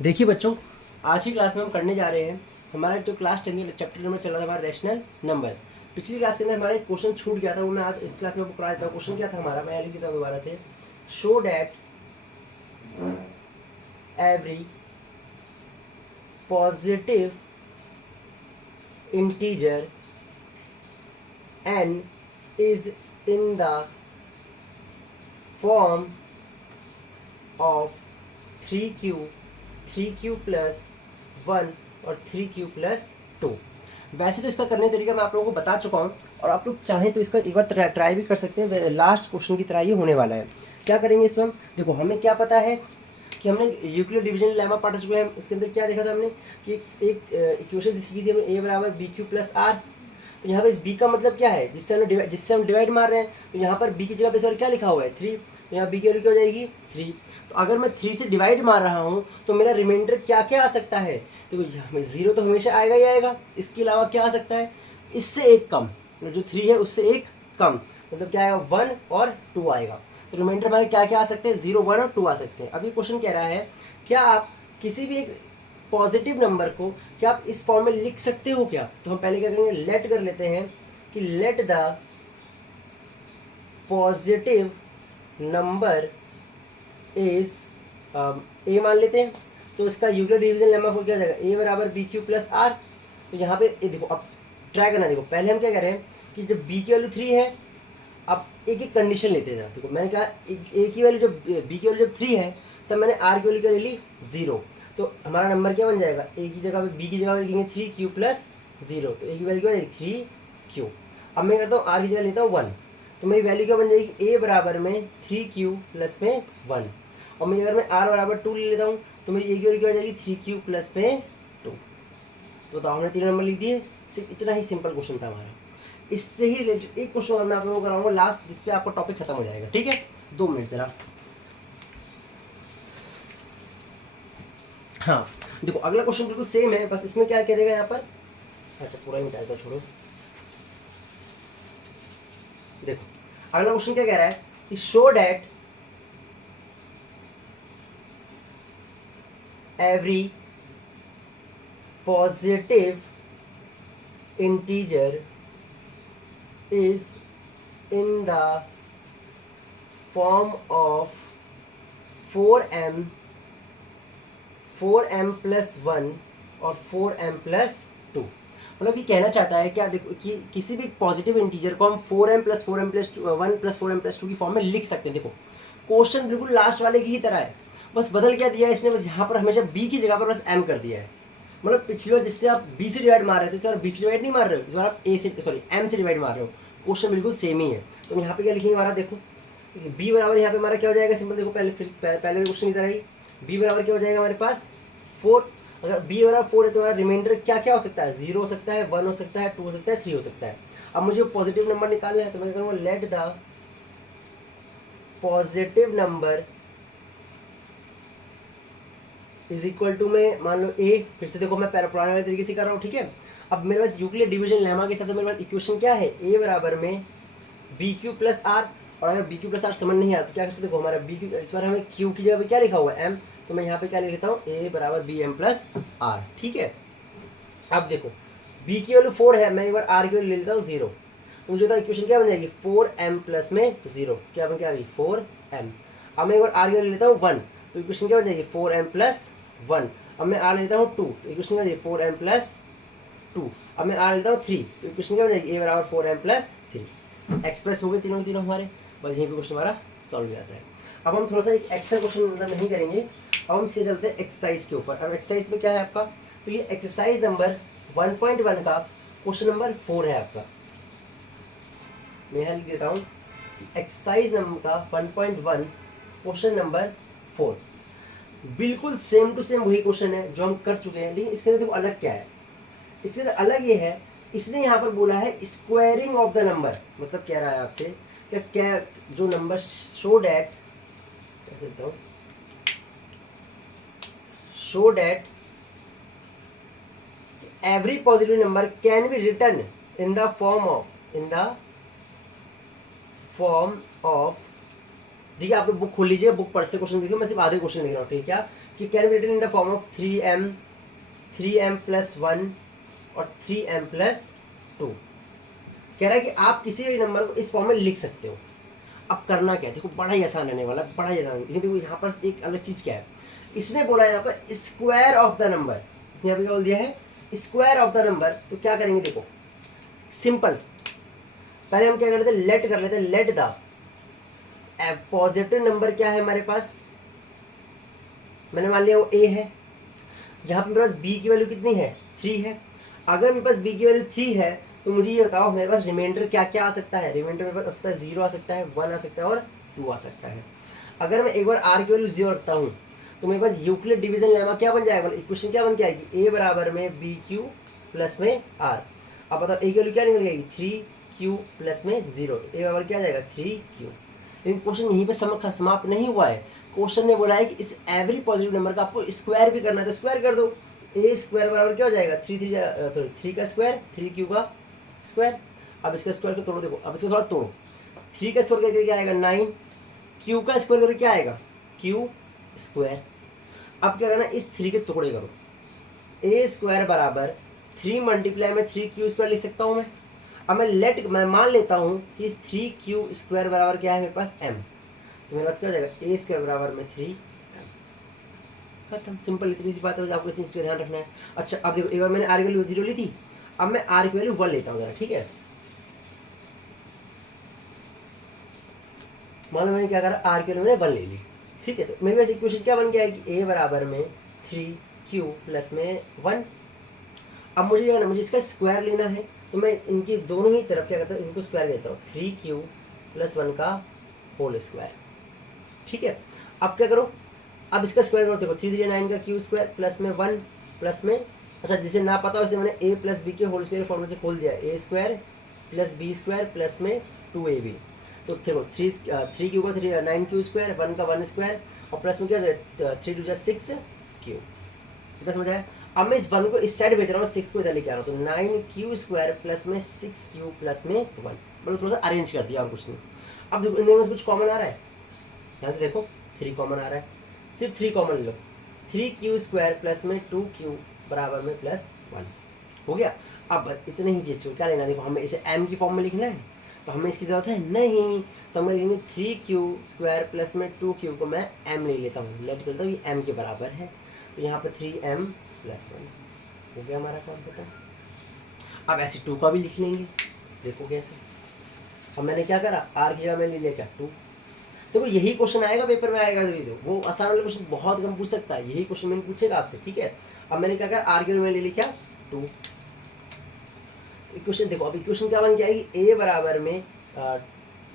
देखिए बच्चों, आज की क्लास में हम करने जा रहे हैं हमारा जो क्लास 10 का चैप्टर नंबर चला था हमारा रैशनल नंबर। पिछली क्लास के अंदर हमारा एक क्वेश्चन छूट गया था, वो मैं आज इस क्लास में आपको करा देता हूँ। क्वेश्चन क्या था हमारा, मैं लिख देता हूँ दोबारा से। Show that every positive integer n is in the form of 3q plus 1 और 3q प्लस 2। वैसे तो इसका करने का तरीका मैं आप लोगों को बता चुका हूँ, और आप लोग चाहें तो इसका एक बार ट्राई भी कर सकते हैं। लास्ट क्वेश्चन की तरह ये होने वाला है। क्या करेंगे इसमें हम, देखो हमें क्या पता है कि हमने यूक्लिड डिवीजन लेमा पढ़ चुके हैं। इसके अंदर क्या देखा था हमने कि एक इक्वेशन सीखी थी हमने, a बराबर बी क्यू प्लस आर। तो यहाँ पे इस b का मतलब क्या है, जिससे हम डिवाइड मार रहे हैं। तो यहाँ पर b की जगह पे सर क्या लिखा हुआ है 3, तो यहाँ b की वैल्यू क्या हो जाएगी 3। तो अगर मैं 3 से डिवाइड मार रहा हूँ तो मेरा रिमाइंडर क्या क्या आ सकता है, तो जीरो तो हमेशा आएगा ही आएगा। इसके अलावा क्या आ सकता है, इससे एक कम, जो 3 है उससे एक कम, मतलब क्या आएगा 1 और 2 आएगा। तो रिमाइंडर हमारे क्या क्या आ सकते हैं, 0 1 और 2 आ सकते हैं। अभी क्वेश्चन कह रहा है क्या आप किसी भी एक पॉजिटिव नंबर को क्या आप इस फॉर्म में लिख सकते हो क्या। तो हम पहले क्या करेंगे, लेट कर लेते हैं कि late the positive number is a मान लेते हैं। तो इसका यूक्लिड डिवीजन लेमा क्या हो जाएगा, ए बराबर बी क्यू प्लस आर। तो यहाँ पे देखो, अब ट्राई करना, देखो पहले हम क्या कर रहे हैं कि जब बी की वैल्यू 3 है, अब एक एक कंडीशन लेते हैं। देखो मैंने कहा ए की वैल्यू जब बी की वैल्यू जब 3 है, तब मैंने आर की वैल्यू क्या ले ली 0। तो हमारा नंबर क्या बन जाएगा, ए की जगह पे बी की जगह पे लिखेंगे 3q प्लस 0। तो ए की वैल्यू क्या हो जाएगी 3q। अब मैं करता हूँ आर की जगह लेता हूँ 1। तो मेरी वैल्यू क्या बन जाएगी, ए बराबर में 3q प्लस में 1। और मैं अगर मैं आर बराबर 2 ले लेता हूँ तो मेरी ए की वैल्यू क्या हो जाएगी 3q प्लस में 2। तो हमने 3 नंबर लिख दिए। सिर्फ इतना ही सिंपल क्वेश्चन था हमारा। इससे ही रिलेटेड एक क्वेश्चन मैं आप लोगों को कराऊंगा लास्ट, जिसपे आपका टॉपिक खत्म हो जाएगा। ठीक है, 2 मिनट जरा। हाँ देखो, अगला क्वेश्चन बिल्कुल सेम है, बस इसमें क्या कह देगा यहाँ पर, अच्छा पूरा ही मिटा दो, छोड़ो। देखो अगला क्वेश्चन क्या कह रहा है कि show that every positive integer is in the form of 4m plus 1 और 4m प्लस 2। मतलब ये कहना चाहता है क्या, देखो कि किसी भी पॉजिटिव इंटीजर को हम 4m plus 4m plus 1 plus 4m plus 2 की फॉर्म में लिख सकते हैं। देखो क्वेश्चन बिल्कुल लास्ट वाले की ही तरह है, बस बदल क्या दिया है इसने, बस यहाँ पर हमेशा b की जगह पर बस m कर दिया है। मतलब पिछली बार जिससे आप b से डिवाइड मार रहे थे, इस बार b से डिवाइड नहीं मार रहे हो, इस बार आप m से डिवाइड मार रहे हो। क्वेश्चन बिल्कुल सेम ही है। तो यहाँ पे क्या लिखेंगे हमारा, देखो b बराबर यहाँ पे हमारा क्या हो जाएगा, सिंपल देखो पहले क्वेश्चन की तरह ही b बराबर क्या हो जाएगा हमारे पास 4। अगर b बराबर 4 है तो हमारा रिमाइंडर क्या क्या हो सकता है, 0 हो सकता है, 1 हो सकता है, 2 हो सकता है, 3 हो सकता है। अब मुझे पॉजिटिव नंबर निकालना है, तो मैं करूँगा let the positive number is equal to में मान लो a। फिर से देखो मैं पुराने वाले तरीके से कर रहा हूँ, ठीक है। अब मेरे पास यूक्लिड डिवीजन लेमा के साथ मेरे पास इक्वेशन क्या है, a बराबर में बी क्यू प्लस आर। और अगर बी क्यू प्लस आर समझ नहीं आता तो क्या कर सकते, देखो हमारा बी क्यू, इस बार हमें क्यू की जगह पे क्या लिखा हुआ है m, तो मैं यहाँ पे क्या लिख लेता हूँ a बराबर बी एम प्लस आर। ठीक है, अब देखो b की वैल्यू 4 है, मैं एक बार r की वैल्यू ले लेता हूँ 0। तो मुझे इक्वेशन क्या बन जाएगी 4m प्लस में 0, क्या बन के आ गई 4m। अब मैं एक बार r की वैल्यू लेता हूँ 1, तो इक्वेशन क्या बन जाएगी 4m प्लस 1। अब मैं r लेता हूँ 2, तो इक्वेशन क्या बन जाएगी 4m प्लस 2। अब मैं r लेता हूँ 3, तो इक्वेशन क्या बन जाएगी a बराबर 4m प्लस 3। एक्सप्रेस हो गए तीनों के तीनों हमारे, बस यहीं पे क्वेश्चन हमारा सॉल्व हो जाता है। अब हम थोड़ा सा एक एक्स्ट्रा क्वेश्चन नहीं करेंगे, अब हम सीधे चलते हैं एक्सरसाइज के ऊपर। अब एक्सरसाइज में क्या है आपका, तो ये एक्सरसाइज नंबर 1.1 का क्वेश्चन नंबर 4 है आपका। मैं यहाँ लिख देता हूँ एक्सरसाइज नंबर का 1.1 क्वेश्चन नंबर 4। बिल्कुल सेम टू सेम वही क्वेश्चन है जो हम कर चुके हैं, लेकिन इसके अंदर देखो अलग क्या है। इसके अंदर अलग ये है, इसने यहाँ पर बोला है स्क्वायरिंग ऑफ द नंबर। मतलब कह रहा है आपसे क्या जो number show that every positive number can be written in the form of देखिए आप लोग बुक खोल लीजिए, बुक पढ़ से क्वेश्चन देखिए, मैं सिर्फ आधे क्वेश्चन लिख रहा हूँ, ठीक है। क्या कि can be written in the form of 3m plus 1 और 3m प्लस 2। कह रहा है कि आप किसी भी नंबर को इस फॉर्म में लिख सकते हो। अब करना क्या है, देखो बड़ा ही आसान रहने वाला, बड़ा ही आसान। लेकिन देखो यहाँ पर एक अलग चीज़ क्या है, इसने बोला है यहाँ पर स्क्वायर ऑफ द नंबर, इसने यहाँ पे क्या बोल दिया है, स्क्वायर ऑफ द नंबर। तो क्या करेंगे, देखो सिंपल, पहले हम क्या कर लेते हैं, लेट कर लेते हैं, लेट द पॉजिटिव नंबर क्या है हमारे पास, मैंने मान लिया वो a है। यहाँ पे मेरे पास b की वैल्यू कितनी है, 3 है। अगर मेरे पास b की वैल्यू 3 है तो मुझे ये बताओ मेरे पास रिमाइंडर क्या क्या आ सकता है। रिमाइंडर मेरे पास आ सकता है 0 आ सकता है, 1 आ सकता है और 2 आ सकता है। अगर मैं एक बार r की वैल्यू 0 रखता हूँ तो मेरे पास यूक्लिड डिवीजन लेमा क्या बन जाएगा, इक्वेशन क्या बन के आएगी, a बराबर में bq प्लस में r। अब बताओ a की वैल्यू क्या निकल जाएगी, 3q प्लस में 0, a बराबर क्या आ जाएगा 3q। लेकिन क्वेश्चन यहीं पर समाप्त नहीं हुआ है। क्वेश्चन ने बोला है कि इस एवरी पॉजिटिव नंबर का आपको स्क्वायर भी करना है, तो स्क्वायर कर दो। ए स्क्वायर बराबर क्या हो जाएगा, 3 का स्क्वायर, 3q का स्क्वायर। अब इसका स्क्वायर को तोड़ो, देखो अब इसको थोड़ा तोड़ो, 3 का स्क्वायर करके क्या आएगा 9, q का स्क्वायर करके क्या आएगा q स्क्वायर। अब क्या करना, इस 3 के टुकड़े करो, ए स्क्वायर बराबर 3 मल्टीप्लाई में 3q स्क्वायर लिख सकता हूँ मैं। अब मैं मान लेता हूँ कि 3q स्क्वायर बराबर क्या है मेरे पास m, तो मेरे पास क्या हो जाएगा ए स्क्वायर बराबर में 3m। खत्म, सिंपल, इतनी सी बात है, आपको इतनी चीज़ का ध्यान रखना है। अच्छा अब देखो, एक बार मैंने आर की वैल्यू 0 ली थी, अब मैं आर की वैल्यू 1 लेता हूँ जरा, ठीक है। मान लो मैंने क्या करा, आर की वैल्यू मैंने 1 ले ली, ठीक है। तो मेरे पास इक्वेशन क्या बन गया है कि ए बराबर में 3q प्लस में 1। अब मुझे इसका स्क्वायर लेना है, तो मैं इनकी दोनों ही तरफ क्या करता हूँ, इनको स्क्वायर लेता हूँ, 3q प्लस 1 का होल स्क्वायर, ठीक है। अब क्या करो, अब इसका स्क्वायर करो, देखो 3 3 9 का q स्क्वायर प्लस में 1 प्लस में, अच्छा जिसे ना पता हो उसे मैंने a प्लस बी के होल स्क्वायर फॉर्मूले से खोल दिया, a square plus B square plus में 2ab। तो देखो 3q का 9q स्क्वायर, 1 का 1 स्क्वायर और प्लस में क्या 3 2 6q। कितना समझ आया। अब मैं इस 1 को इस साइड भेज रहा हूँ, 6 को इधर लेके आ रहा हूँ, तो 9q स्क्वायर प्लस में 6q प्लस में 1, मतलब थोड़ा सा अरेंज कर दिया और कुछ नहीं। अब देखो इनमें से कुछ कॉमन आ रहा है, ध्यान से देखो 3 कॉमन आ रहा है, सिर्फ 3 कॉमन लो, 3q स्क्वायर प्लस में 2q बराबर में प्लस 1 हो गया। अब इतने ही चीज़ क्या लेना, देखो हमें इसे m की फॉर्म में लिखना है, तो हमें इसकी ज़रूरत है नहीं, तो हमें लिखेंगे 3q स्क्वायर प्लस में 2q को मैं m ले लेता हूँ, लेट करता हूँ, ये m के बराबर है, तो यहाँ पर 3m प्लस 1 हो गया हमारा काम खत्म। अब ऐसे 2 का भी लिख लेंगे, देखो कैसे। अब मैंने क्या करा, r की जगह मैंने ले लिया क्या 2। तो यही क्वेश्चन आएगा पेपर में, आएगा तो वो आसान वाले क्वेश्चन बहुत कम पूछ सकता है, यही क्वेश्चन मैंने पूछेगा आपसे, ठीक है। अब मैंने क्या करा, आर के में ले लिया क्या 2। इक्वेशन देखो, अब इक्वेशन क्या बन जाएगी, a बराबर में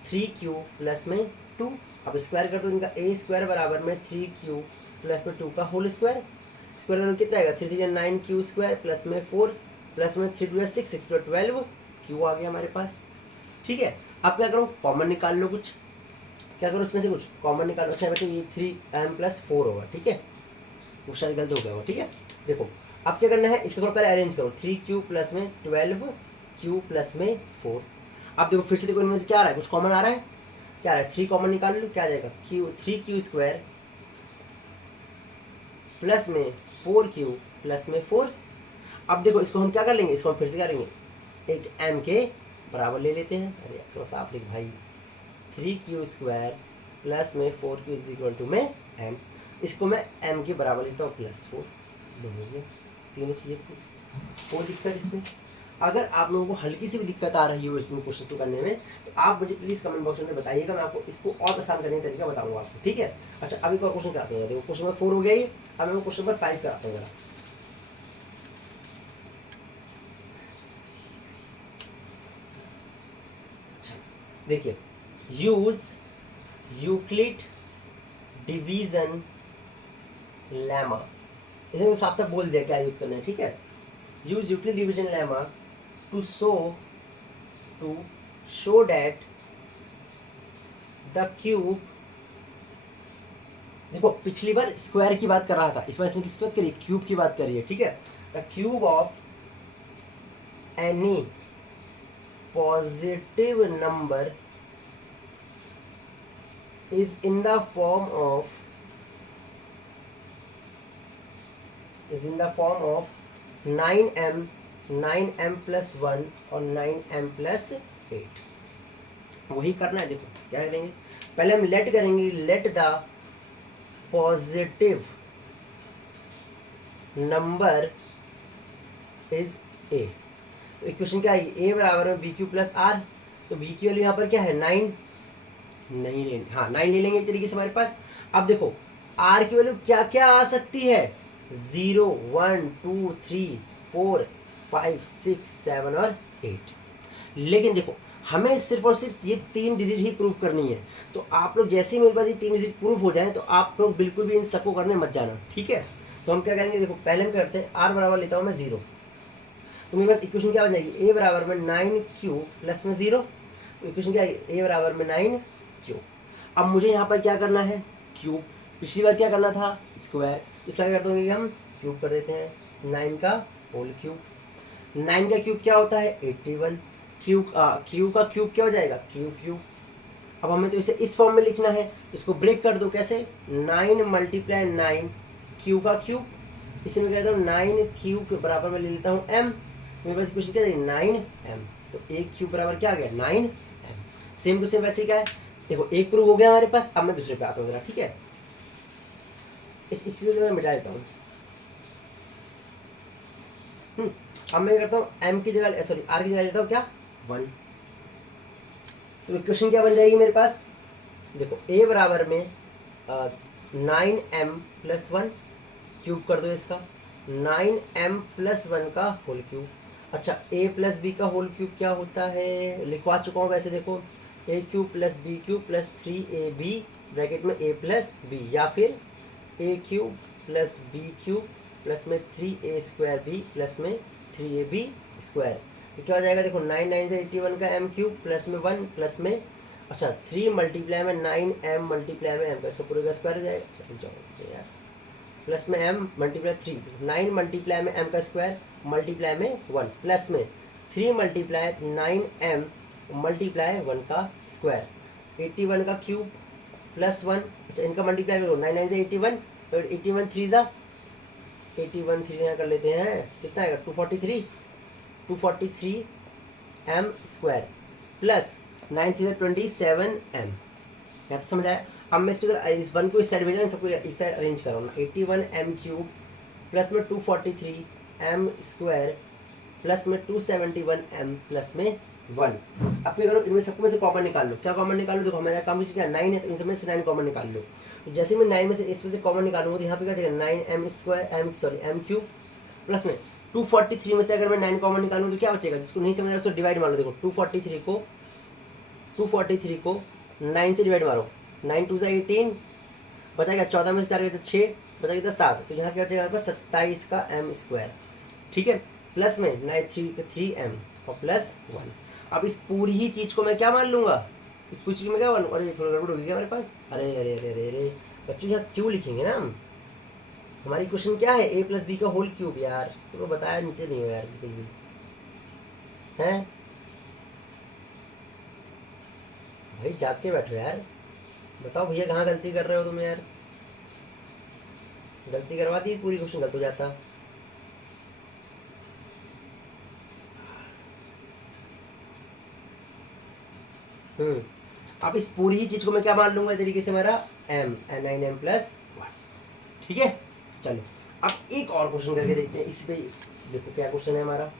3q प्लस में 2। अब स्क्वायर कर दो इनका, a स्क्वायर बराबर में 3q प्लस में 2 का होल स्क्वायर, स्क्वायर कितना आएगा 3 3 9q स्क्वायर प्लस में 4 प्लस में 3 2 6 6 12 q आ गया हमारे पास, ठीक है। अब क्या करो, कॉमन निकाल लो, कुछ क्या करो इसमें से कुछ कॉमन निकालो। अच्छा बेटे ये 3m प्लस 4 होगा, ठीक है, वो शायद गलत हो गया वो, ठीक है। देखो अब क्या करना है, इसको थोड़ा पहले अरेंज करो, 3q प्लस में 12q प्लस में 4। अब देखो फिर से देखो इनमें से क्या आ रहा है, कुछ कॉमन आ रहा है, क्या आ रहा है 3 कॉमन निकाल लो, क्या आ जाएगा 3q स्क्वायर प्लस में 4q प्लस में 4। अब देखो इसको हम क्या कर लेंगे, इसको हम फिर से करेंगे, एक m के बराबर ले लेते हैं, अरे थोड़ा सा आप लिख भाई, 3q स्क्वायर प्लस में 4q इज इक्वल टू में m, इसको मैं m के बराबर लिखता हूँ प्लस 4, तीनों चीज़ें। कोई दिक्कत इसमें, अगर आप लोगों को हल्की सी भी दिक्कत आ रही हो इसमें क्वेश्चन को करने में, तो आप मुझे प्लीज़ कमेंट बॉक्स में बताइएगा, मैं आपको इसको और आसान करने का तरीका बताऊंगा आपको, ठीक है। अच्छा अभी तो क्वेश्चन कराते हैं, देखो क्वेश्चन नंबर 4 हो गया ये, अब मैं क्वेश्चन नंबर 5 कराता हूँ जरा। देखिए, यूज यूक्लिड डिवीजन लेमा, इसे साफ साफ बोल दिया क्या यूज करना है, ठीक है। Use Euclid division lemma to show that the cube, देखो पिछली बार स्क्वायर की बात कर रहा था, इस बार इसने किसकी बात करी, क्यूब की बात करी है, ठीक है। The cube of any positive number is in the form of 9m plus 1 और 9m plus 8। वही करना है। देखो क्या करेंगे, पहले हम लेट करेंगे, late the positive number is a. तो इक्वेशन क्या है, ए बराबर है बी क्यू प्लस आर। तो बी की वैल्यू यहाँ पर क्या है 9 नहीं लेंगे, हाँ 9 ले लेंगे एक तरीके से हमारे पास। अब देखो आर की वैल्यू क्या क्या आ सकती है, 0 1 2 3 4 5 6 7 और 8। लेकिन देखो हमें सिर्फ और सिर्फ ये 3 डिजिट ही प्रूव करनी है। तो आप लोग जैसे ही मेरे पास ये 3 डिजिट प्रूव हो जाए तो आप लोग बिल्कुल भी इन सबको करने मत जाना, ठीक है। तो हम क्या करेंगे, देखो पहले हम करते हैं आर बराबर लेता हूँ मैं 0। तो मेरे पास इक्वेशन क्या बन जाएगी, ए बराबर में 9q प्लस में 0। तो इक्वेशन क्या है, ए बराबर में 9q। अब मुझे यहाँ पर क्या करना है, क्यूब। पिछली बार क्या करना था, स्क्वायर। इसका क्या करते होंगे हम क्यूब कर देते हैं, 9 का होल क्यूब। 9 का क्यूब क्या होता है 81। क्यूब का क्यूब क्या हो जाएगा, क्यूब। अब हमें तो इसे इस फॉर्म में लिखना है, इसको ब्रेक कर दो कैसे, 9 मल्टीप्लाई 9 क्यू का क्यूब। इसे मैं कहता हूँ 9 क्यू के बराबर में ले लेता हूँ m। मेरे पास क्वेश्चन क्या है 9m। तो एक क्यूब बराबर क्या आ गया 9m। सेम टू सेम वैसे क्या है, देखो एक प्रूव हो गया हमारे पास। अब मैं दूसरे पे आता हूँ जरा, ठीक है। इस चीज में मिटा देता हूँ। अब मैं करता हूँ m की जगह, सॉरी r की जगह लेता हूँ क्या 1। तो इक्वेशन क्या बन जाएगी मेरे पास, देखो a बराबर में 9m प्लस 1 क्यूब कर दो इसका, 9m प्लस 1 का होल क्यूब। अच्छा a प्लस बी का होल क्यूब क्या होता है, लिखवा चुका हूँ वैसे। देखो a cube plus B cube plus 3ab bracket में a प्लस बी, या फिर a cube plus B cube plus में 3a स्क्वायर बी प्लस में 3ab स्क्वायर। तो क्या हो जाएगा, देखो 9 9 से 81 का m क्यूब प्लस में 1 प्लस में, अच्छा 3 मल्टीप्लाई में 9m मल्टीप्लाई में m का, इसका पूरे का स्क्वायर हो जाएगा। चलो यार, प्लस में m मल्टीप्लाई 3, 9 मल्टीप्लाई में m का स्क्वायर मल्टीप्लाई में 1 प्लस में 3 मल्टीप्लाई 9m मल्टीप्लाई 1 का स्क्वायर, 81 का क्यूब प्लस 1। अच्छा इनका मल्टीप्लाई करो, 9 9 से 81 और 81 3 जा 81 3 यहाँ कर लेते हैं, कितना आएगा 243 m स्क्वायर प्लस 9 से 27m। क्या तो समझ आया। अब मैं इस वन को इस साइड भेजा, सबको इस साइड अरेंज करो ना, 81m क्यूब प्लस में 243m स्क्वायर प्लस में 271m प्लस में 1। अब क्या करो, इनमें सबको में से कॉमन निकाल लो। क्या कॉमन निकाल लो, देखो हमारा काम क्या 9 है, तो इन सब में से 9 कॉमन निकाल लो। तो जैसे मैं 9 में से इसमें से कॉमन निकालूंगा तो यहाँ पे क्या जाएगा 9m square m cube plus में 243 में से अगर मैं 9 कॉमन निकालूँ तो क्या बचेगा, जिसको नहीं समझ रहा उसको डिवाइड मार लो। देखो 243 को 9 से डिवाइड मारो, 9 2 से 18 बचाएगा, 14 में से 4 तो 6 बचाएगा 7। तो यहाँ क्या बचेगा हमारे पास 27 का m स्क्वायर, ठीक है, प्लस में 3m और प्लस 1। अब इस पूरी ही चीज़ को मैं क्या मान लूँगा, इस पूरी चीज़ में क्या मान लूँ, अरे थोड़ा गड़बड़ हो गया हमारे पास। अरे अरे अरे अरे अरे बच्चों यहाँ क्यों लिखेंगे ना हम, हमारी क्वेश्चन क्या है a प्लस बी का होल क्यूब। यार तो बताया नीचे नहीं हो यार बिल्कुल भी, हैं भाई जाग के बैठो यार, बताओ भैया कहाँ गलती कर रहे हो तुम यार। गलती करवा दी पूरी क्वेश्चन गलत हो जाता। अब इस पूरी ही चीज को मैं क्या मान लूंगा तरीके से, मेरा m 9m प्लस 1, ठीक है। चलो अब एक और क्वेश्चन करके देखते हैं। इस पे देखो क्या क्वेश्चन है हमारा,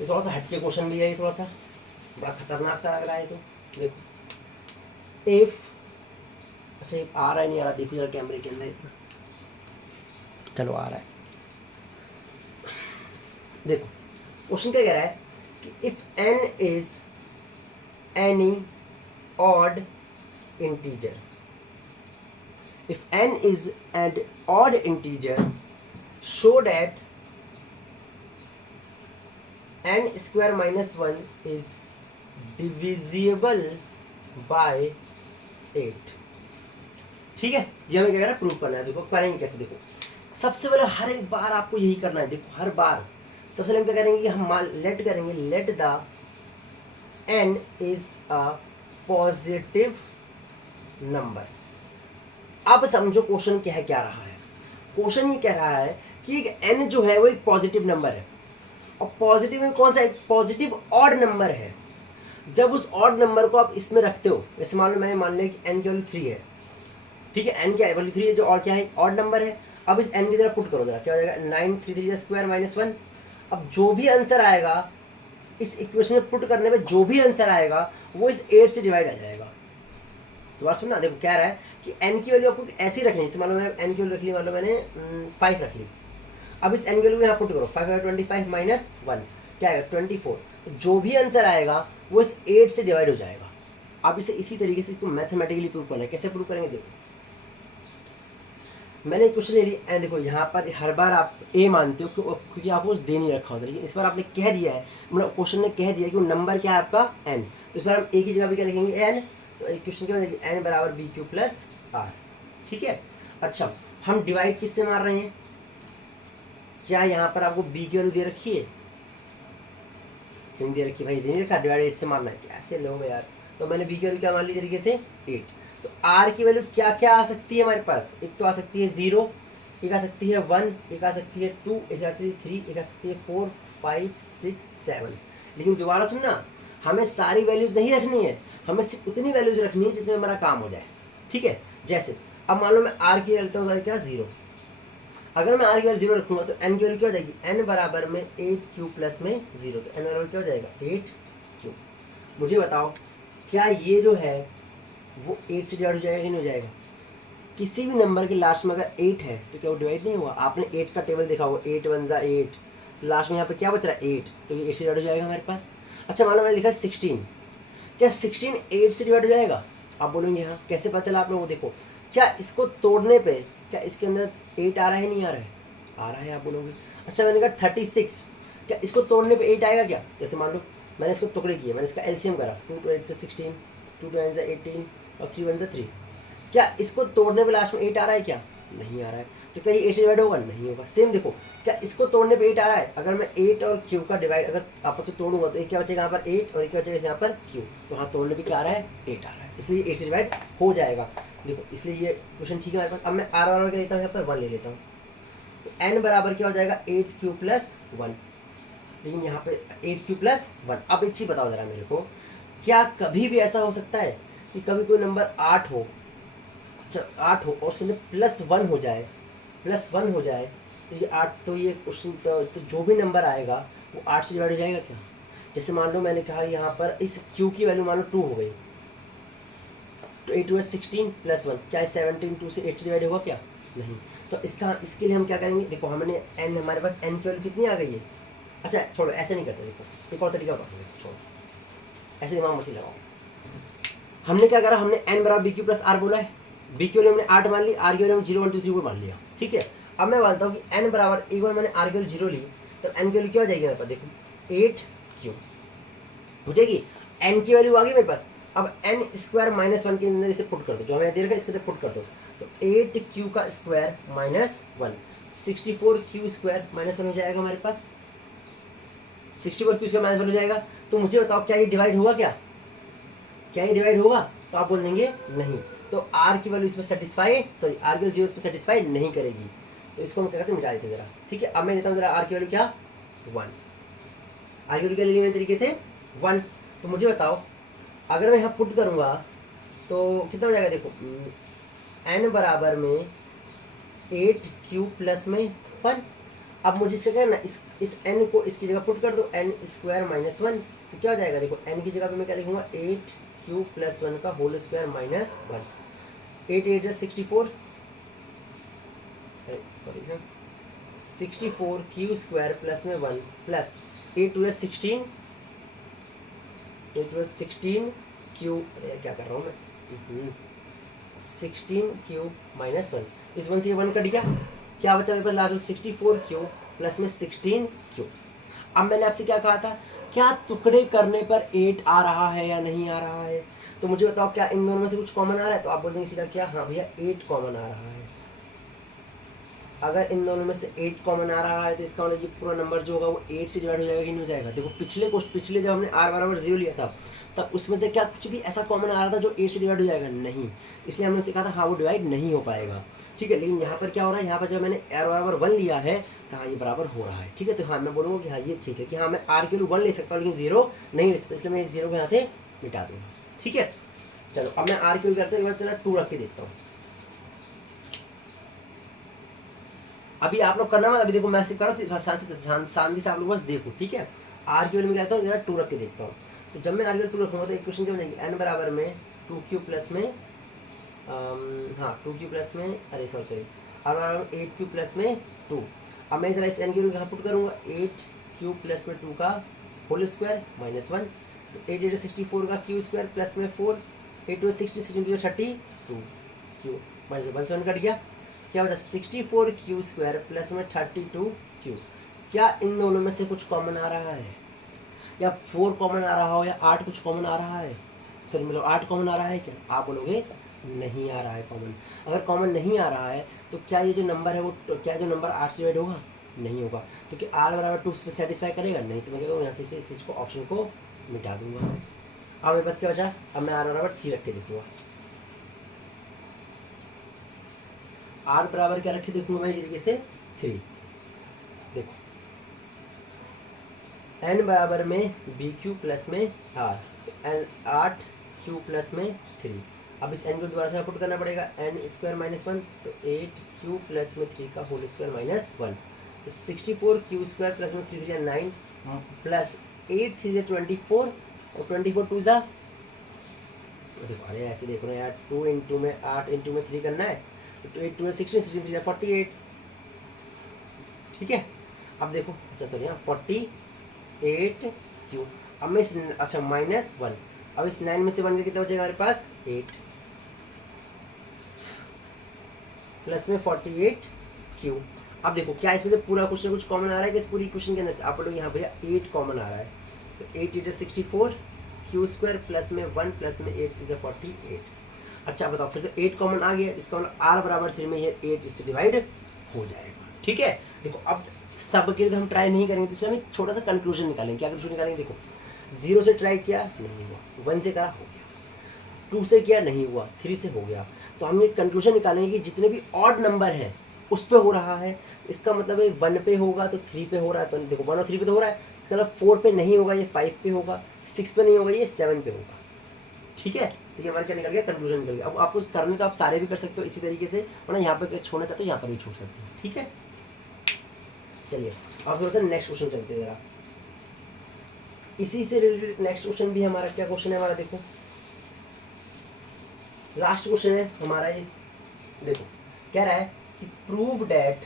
ये थोड़ा सा हटके क्वेश्चन भी है, ये थोड़ा सा बड़ा खतरनाक सा लग रहा है। तो देखो इफ, अच्छा ये आ रहा है नहीं आ रहा, देखो जरा कैमरे के अंदर, चलो आ रहा है। देखो क्वेश्चन क्या कह रहा है कि if n is any odd integer, if n is an odd integer, show that n square minus 1 is divisible by 8। ठीक है, ये हमें क्या करना है, प्रूव करना है। देखो करेंगे कैसे, देखो सबसे पहले हर एक बार आपको यही करना है। देखो हर बार सबसे पहले हम क्या करेंगे कि हम लेट करेंगे, let the n is a positive number. अब समझो क्वेश्चन क्या रहा है। क्वेश्चन ये कह रहा है कि n जो है वो एक पॉजिटिव नंबर है, और पॉजिटिव में कौन सा, एक पॉजिटिव ऑड नंबर है। जब उस ऑड नंबर को आप इसमें रखते हो, जैसे मान लो मैंने मान लिया कि n की वैल्यू 3 है, ठीक है, n क्या है, वैल्यू 3 है, जो और क्या है, ऑड नंबर है। अब इस n की जरा पुट करो, जरा क्या हो जाएगा, 9 3 3 स्क्वायर माइनस 1। अब जो भी आंसर आएगा इस इक्वेशन में पुट करने में, जो भी आंसर आएगा वो इस 8 से डिवाइड आ जाएगा। तो बात सुनना, देखो क्या रहा है कि n की वैल्यू आपको ऐसी रखनी है, मान लो मैंने n की वैल्यू रख ली, मान लो मैंने 5 रख ली। अब इस n की वैल्यू यहाँ पुट करो, 5 25 माइनस 1 क्या आएगा, 24। तो जो भी आंसर आएगा वो इस 8 से डिवाइड हो जाएगा। आप इसे इसी तरीके से इसको मैथमेटिकली प्रूव करना है। कैसे प्रूव करेंगे, देखो मैंने क्वेश्चन ले ली एंड देखो यहाँ पर हर बार आप ए मानते हो क्योंकि आपको उस दे नहीं रखा होता, लेकिन इस बार आपने कह दिया है, मतलब क्वेश्चन ने कह दिया कि वो नंबर क्या है आपका n। तो इस बार हम ए की जगह भी क्या लिखेंगे n। तो इक्वेशन क्या हो जाएगी, n बराबर बी क्यू प्लस आर। ठीक है, अच्छा हम डिवाइड किससे मार रहे हैं, क्या यहाँ पर आपको बी की वैल्यू दे रखी है, क्यों दे रखी भाई, दे नहीं रखा, डिवाइड 8 से मारना है, कैसे लोग यार। तो मैंने बी की वैल्यू क्या मान ली तरीके से 8। तो आर की वैल्यू क्या क्या आ सकती है हमारे पास, एक तो आ सकती है 0, एक आ सकती है 1, एक आ सकती है 2, एक आ सकती है 3, एक आ सकती है 4 5 6 7। लेकिन दोबारा सुनना, हमें सारी वैल्यूज नहीं रखनी है, हमें सिर्फ उतनी वैल्यूज रखनी है जितने हमारा काम हो जाए। ठीक है, जैसे अब मान लो मैं आर की वैल्यू लेता हूँ क्या 0। अगर मैं आर की वैल्यू 0 रखूँगा तो एन की वैल्यू क्या हो जाएगी, एन बराबर में 8 क्यू प्लस में 0। तो एन बराबर क्या हो जाएगा 8 क्यू। मुझे बताओ क्या ये जो है वो 8 से डिवाइड हो जाएगा कि नहीं हो जाएगा। किसी भी नंबर के लास्ट में अगर 8 है तो क्या वो डिवाइड नहीं हुआ। आपने 8 का टेबल देखा होगा, 8 1 जा 8, लास्ट में यहाँ पे क्या बच रहा है 8, तो ये 8 से डिवाइड हो जाएगा हमारे पास। अच्छा मान लो मैंने लिखा 16, क्या 16 8 से डिवाइड हो जाएगा। आप बोलेंगे हाँ, कैसे पता चला आप लोगों को, देखो क्या इसको तोड़ने पे क्या इसके अंदर 8 आ रहा है, नहीं आ रहा है, आ रहा है, आप बोलोगे। अच्छा मैंने कहा 36, क्या इसको तोड़ने पे 8 आएगा क्या। जैसे मान लो मैंने इसको टुकड़े किए, मैंने इसका एलसीएम करा, 2 2 8 से 16, 2 2 9 से 18 और 3 1 से 3, क्या इसको तोड़ने पे लास्ट में 8 आ रहा है क्या, नहीं आ रहा है। तो क्या ये 8 से डिवाइड होगा, नहीं होगा। सेम देखो क्या इसको तोड़ने पे 8 आ रहा है, अगर मैं 8 और क्यू का डिवाइड अगर आपस में तोड़ूंगा तो एक क्या बचेगा यहाँ पर 8 और एक क्या बचेगा यहाँ पर क्यू। तो हाँ तोड़ने पे क्या आ रहा है 8 आ रहा है, इसलिए 8 से डिवाइड हो जाएगा। देखो इसलिए ये क्वेश्चन ठीक है हमारे पास। अब मैं आर आर क्या लेता हूँ, यहाँ पर 1 ले लेता हूँ। तो एन बराबर क्या हो जाएगा 8 क्यू प्लस 1, लेकिन यहाँ पे 8 क्यू प्लस 1। अब एक चीज़ बताओ जरा मेरे को, क्या कभी भी ऐसा हो सकता है कि कभी कोई नंबर 8 हो, 8 हो और उसके अंदर +1 हो जाए, +1 हो जाए, तो ये 8, तो ये क्वेश्चन तो जो भी नंबर आएगा वो 8 से डिवाइड हो जाएगा क्या। जैसे मान लो मैंने कहा यहाँ पर इस q की वैल्यू मान लो 2 हो गई, तो 8 2 16 +1, क्या 17 2 से 8 से डिवाइड होगा क्या, नहीं। तो इसके लिए हम क्या करेंगे, देखो हमने n, हमारे पास n की वैल्यू कितनी आ गई है। अच्छा छोड़ो ऐसे नहीं करते, देखो एक और तरीका बताओ, छोड़ो ऐसे दिमाग मत लगाओ। हमने क्या करा, हमने n बराबर बी क्यू प्लस आर बोला है, बी की वैल्यू हमने 8 मान ली, आर की वैल्यू 0 1 2 3 मान लिया। ठीक है, अब मैं मानता हूँ कि n बराबर एक बार मैंने आर की वैल्यू 0 ली, तो n की वैल्यू क्या हो जाएगी मेरे पास, देखो 8 क्यू हो जाएगी, n की वैल्यू आ गई मेरे पास। अब n स्क्वायर माइनस 1 के अंदर इसे पुट कर दो, जो हमें दे रखा है इसके अंदर पुट कर दो। तो 8 क्यू का square minus 1, 64 Q square minus 1 हो जाएगा हमारे पास, 64 क्यू स्क्वायर माइनस 1 हो जाएगा। तो मुझे बताओ क्या ये डिवाइड होगा क्या, क्या ये डिवाइड होगा, तो आप बोलेंगे नहीं। तो r की वैल्यू इसमें सेटिस्फाई, सॉरी r की वैल्यू इसमें सेटिस्फाई नहीं करेगी, तो इसको हम क्या करते हैं, मिटा देते हैं जरा। ठीक है, अब मैं लेता हूँ जरा r की वैल्यू क्या 1, r की वैल्यू क्या ले ली तरीके से 1। तो मुझे बताओ अगर मैं यहाँ पुट करूँगा तो कितना हो जाएगा, देखो n बराबर में 8 क्यू प्लस में 1। अब मुझे इसका क्या ना, इस n को इसकी जगह पुट कर दो, n स्क्वायर माइनस 1, तो क्या हो जाएगा, देखो n की जगह पे मैं क्या लिखूंगा 8 क्यू प्लस 1 का whole square minus 1, 8 8 64, sorry 64 Q square plus में 1 प्लस 8 2 16, 8 2 16 क्यू, क्या कर रहा हूँ मैं, 16 क्यू माइनस 1, इस 1 से 1 कट गया, क्या बचा मेरे पास लास्ट में 64 क्यू प्लस में 16 क्यू। अब मैंने आपसे क्या कहा था, क्या टुकड़े करने पर 8 आ रहा है या नहीं आ रहा है। तो मुझे बताओ क्या इन दोनों में से कुछ कॉमन आ रहा है, तो आप बोलेंगे सीधा क्या, हाँ भैया 8 कॉमन आ रहा है। अगर इन दोनों में से 8 कॉमन आ रहा है तो इसका मतलब ये पूरा नंबर जो होगा वो 8 से डिवाइड हो जाएगा कि नहीं हो जाएगा। देखो पिछले जब हमने r बराबर 0 लिया था तब उसमें से क्या कुछ भी ऐसा कॉमन आ रहा था जो 8 से डिवाइड हो जाएगा, नहीं, इसलिए हमने कहा था हाँ वो डिवाइड नहीं हो पाएगा, ठीक है। लेकिन यहाँ पर क्या हो रहा है, यहाँ पर जब मैंने r बराबर 1 लिया है तो हाँ ये बराबर हो रहा है, ठीक है। तो हाँ मैं बोलूँगा कि हाँ ये ठीक है कि हाँ मैं r के लिए 1 ले सकता हूँ लेकिन 0 नहीं ले सकता, इसलिए मैं इस 0 को यहाँ से मिटा दूँगा, ठीक है। चलो अब मैं r के लिए करते हैं 2 रख के देखता हूँ। अभी आप लोग करना मत, अभी देखो मैं सिर्फ कर रहा हूँ, शांति से आप लोग बस देखो, ठीक है। r के लिए मैं कहता हूँ 2 रख के देखता हूँ। तो जब मैं r के 2 रखूँगा तो एक क्वेश्चन क्या बनेगी, n बराबर में 2q प्लस में हाँ 2q प्लस में अरे सॉरी r बराबर में 8q प्लस में 2। अब मैं जरा इस n की वैल्यू यहाँ पुट करूँगा, 8q प्लस में 2 का होल स्क्वायर माइनस 1, तो 8 8 64 का q स्क्वायर प्लस में 4, 8 60 32 q माइनस 1 से 1 कट गया, क्या बचा 64q स्क्वायर प्लस में 32q। क्या इन दोनों में से कुछ कॉमन आ रहा है, या 4 कॉमन आ रहा हो या 8 कुछ कॉमन आ रहा है, सर मतलब 8 कॉमन आ रहा है क्या, आप बोलोगे नहीं आ रहा है कॉमन। अगर कॉमन नहीं आ रहा है तो क्या ये जो नंबर है वो क्या जो नंबर 8 से डिवाइड होगा, नहीं होगा, तो क्या r बराबर 2 पे सेटिस्फाई करेगा, नहीं, तो मैं क्या करूँगा यहाँ से इस चीज़ को ऑप्शन को मिटा दूंगा। अब मेरे पास क्या बचा, अब मैं r बराबर 3 रख के देखूँगा, r बराबर क्या रखे देखूँगा मैं इस तरीके से 3। देखो n बराबर में bq प्लस में r, n 8q प्लस में 3। अब इस n को दोबारा से पुट करना पड़ेगा, n स्क्वायर माइनस 1, तो 8q प्लस में 3 का होल स्क्वायर माइनस 1, तो 64q स्क्वायर प्लस में 3 9 प्लस 8 3 24 और 24 2 जा, अरे ऐसे देखो ना यार, 2 इंटू में 8 इंटू में 3 करना है, तो 8 2 16 16 3 48, ठीक है। अब देखो अच्छा सॉरी यहाँ 48q, अब मैं इस अच्छा माइनस 1, अब इस 9 में से 1 का कितना बचेगा हमारे पास 8 प्लस में 48q। अब देखो क्या इसमें से पूरा क्वेश्चन कुछ कॉमन आ रहा है कि इस पूरी क्वेश्चन के अंदर से आप लोग यहाँ भैया 8 कॉमन आ रहा है, तो 8 8 64 q स्क्वायर प्लस में 1 प्लस में 8 से 48। अच्छा बताओ फिर से 8 कॉमन आ गया, इसका मतलब r बराबर 3 में ये 8 इससे डिवाइड हो जाएगा, ठीक है। देखो अब सब के लिए तो हम ट्राई नहीं करेंगे, तो इसमें हम छोटा सा कंक्लूजन निकालेंगे। क्या कंक्लूजन निकालेंगे, देखो 0 से ट्राई किया नहीं हुआ, 1 से करा हो गया, 2 से किया नहीं हुआ, 3 से हो गया, तो हम ये कंक्लूजन निकालेंगे कि जितने भी ऑड नंबर है उस पे हो रहा है, इसका मतलब है 1 पे होगा तो 3 पे हो रहा है, तो देखो 1 और 3 पे तो हो रहा है, इसका मतलब 4 पे नहीं होगा ये 5 पे होगा, 6 पे नहीं होगा ये 7 पे होगा, ठीक है। तो ये हमारे क्या निकल गया, कंक्लूजन निकल गया। अब आपको करने तो आप सारे भी कर सकते हो इसी तरीके से, वरना यहाँ पर छोड़ना चाहते हो यहाँ पर भी छोड़ सकते हो, ठीक है। चलिए अब थोड़ा सा नेक्स्ट क्वेश्चन चलते हैं जरा, इसी से रिलेटेड नेक्स्ट क्वेश्चन भी हमारा क्या क्वेश्चन है हमारा, देखो लास्ट क्वेश्चन है हमारा ये, देखो कह रहा है कि prove that